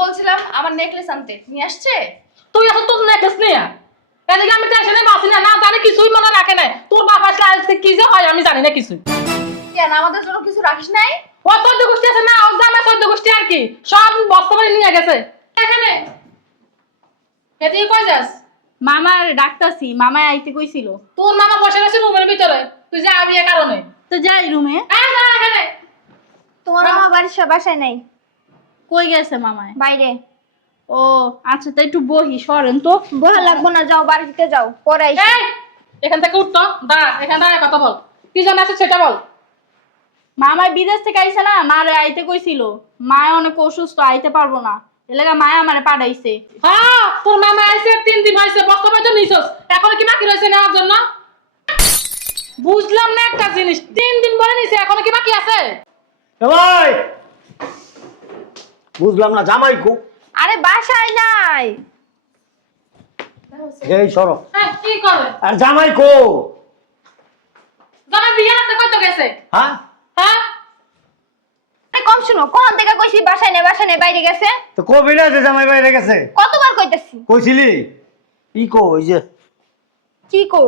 বলছিলাম আমার নেকলেস আনতে নিয়ে আসছে। তুই এখন তোর নেকলেস নিয়ে এদিকে আমি টেনশনে বাঁচি না জানি কিছুই মনে রাখে না। তোর বাবা আসলে কি যে হয় আমি জানি না কিছুই। কেন আমাদের জন্য কিছু রাখিস নাই? ও 14 গোষ্ঠী আছে না, ও জামা 14 গোষ্ঠী আর কি সব বস্তা ভরে নিয়ে গেছে। এখানে এদিকে কই যাস? মামার ডাকতাছি, মামাই আইতে কইছিল। তোর মামা বসে আছে রুমের ভিতরে, তুই যা আমি এর কারণে। তো যাই রুমে। এই যা এখানে। তোমার মামা বাসায় নাই, কই গেছে মামাই? বাইরে। ও আচ্ছা, তাই একটু বহি, সরেন তো। বহা লাগবো না, যাও বাড়িতে যাও, পরে আইসো। এই এখান থেকে উঠতো, দাঁড়া এখানে দাঁড়ায় কথা বল। কি জানা আছে সেটা বল। মামাই বিদেশ থেকে আইছে না, মারে আইতে কইছিল। মায় অনেক অসুস্থ, আইতে পারবো না, এলাকা মায়া আমারে পাঠাইছে। হ্যাঁ তোর মামা আইছে 3 দিন হইছে, বস্তা ভরে নিছস, এখন কি বাকি রইছে নেওয়ার জন্য? বুঝলাম না একটা জিনিস, 3 দিন পরে নিছে, এখন কি বাকি আছে? ভাই বুঝলাম না, জামাই কো? আরে বাসায় নাই। এই সরো। হ্যাঁ কি করে? আর জামাই কো? জামাই বিয়ে রাখতে কইতো গেছে। হ্যাঁ হ্যাঁ কম শুনো, কোন থেকে কইছি বাসায় নেই বাইরে গেছে? তো কবে না যে জামাই বাইরে গেছে? কতবার কইতাছি। কইছিলি ই কো? ওই যে কি কো?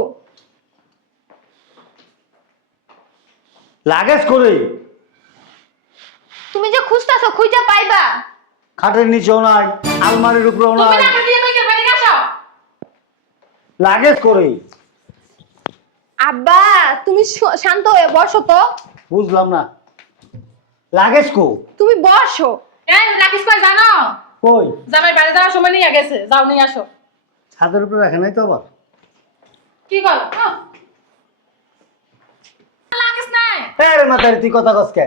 লাগেজ করে তুমি যে খুঁজতাছো খুঁজা পাইবা। খাটের নিচেও নাই, আলমারির উপরেও তুমি নাই, না বিয়ে কইকে বাইরে গেছো। লাগেজ করে। আব্বা তুমি শান্ত হয়ে বসো তো। বুঝলাম না, লাগেজ কো? তুমি বসো। এই রাখিস কই জানো? কই? জামাই বাইরে যাওয়ার সময় নিয়ে গেছে, যাও নিয়ে আসো। ছাদের উপরে রাখে নাই তো আবার? কি কর? লাগিস নাই। আরে মাথায় তুই কথা কস কে?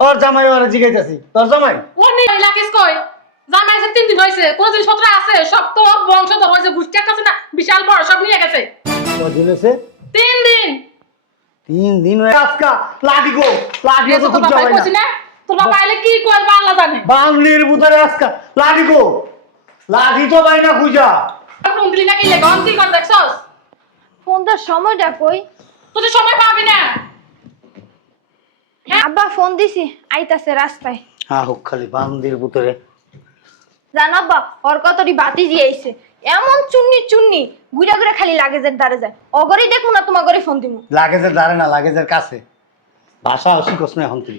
ওর জামাই ওরে জিগাইতাছি, তোর জামাই? ও নিয়ে লাগিস কই? জামাই এসে 3 দিন হইছে, কোন জিনিসপত্র আছে সব তো ওর বংশধর হইছে, গোষ্ঠী কাছে না বিশাল বড়, সব নিয়ে গেছে। কদিন হয়েছে? 3 দিন। 3 দিন হয়ে আজকা লাডি গো, লাডি তো তোর খুঁজে বাবা পাই কইছি না। না, তোর বাবা আইলে কি করবে আল্লাহ জানে। বাংলির ভিতরে আজকা লাডি গো, লাডি তো পাই না খুঁজা। ফোন দিলি নাকি লে গন্তি কর দেখছস? ফোনটার সময়টা কই? তুই তো সময় পাবি না। আব্বা ফোন দিছি, আইতাছে রাস্তায়। হ্যাঁ হোক, খালি বান্দির ভিতরে। জানো আব্বা, ওর কতটি বাতি দিয়ে আইছে, এমন চুন্নি ঘুরে ঘুরে খালি লাগেজের দ্বারে যায়। অগরই দেখবো না, তোমার ঘরে ফোন দিমু। লাগেজের ধারে না, লাগেজের কাছে। ভাষা শিখস না এখন তুই।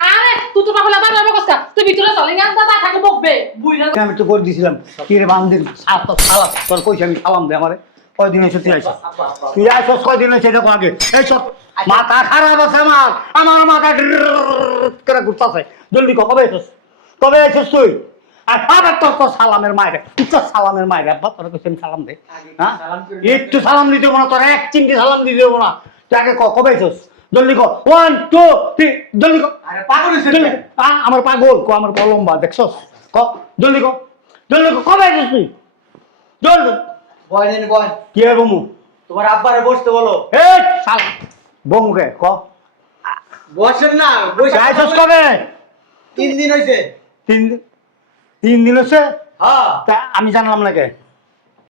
আরে তুই তো বাবা লাদা রবে কষ্ট, তুই ভিতরে চলে না দাদা থাকে বকবে বুইরা। আমি তো করে দিছিলাম কি রে বান্দির সাত সালাম, তোর কইছি আমি সালাম দে আমারে। কয়দিন হয়েছে তুই আইছ? তুই আইছস কয়দিন হয়েছে দেখো আগে। এই সব মাথা খারাপ আছে আমার, আমার মাথা করে ঘুরতাছে। জলদি কবে আইছস? কবে আইছস তুই? আর আবার তোর তো সালামের মায়ের, তোর সালামের মায়ের আব্বা তোর কইছি আমি সালাম দে। হ্যাঁ একটু সালাম দিতে দেবো না, তোর এক চিমটি সালাম দিতে দেবো না। তুই আগে কবে আইছস? জলদি ক, 1 2 3 জলদি ক। আরে পাগল হইছিস জলদি আমার পাগল কো, আমার লম্বা দেখছস? ক জলদি ক, জলদি ক, কবে আইছস তুই? জলদি বয় নেন বয়। কি হবে বমু? তোমার আব্বারে বসতে বলো। এই শালা বমুকে ক বসেন না, বসে আইছস কবে? 3 দিন হইছে। 3 দিন হচ্ছে? হ্যাঁ তা আমি জানলাম না কে?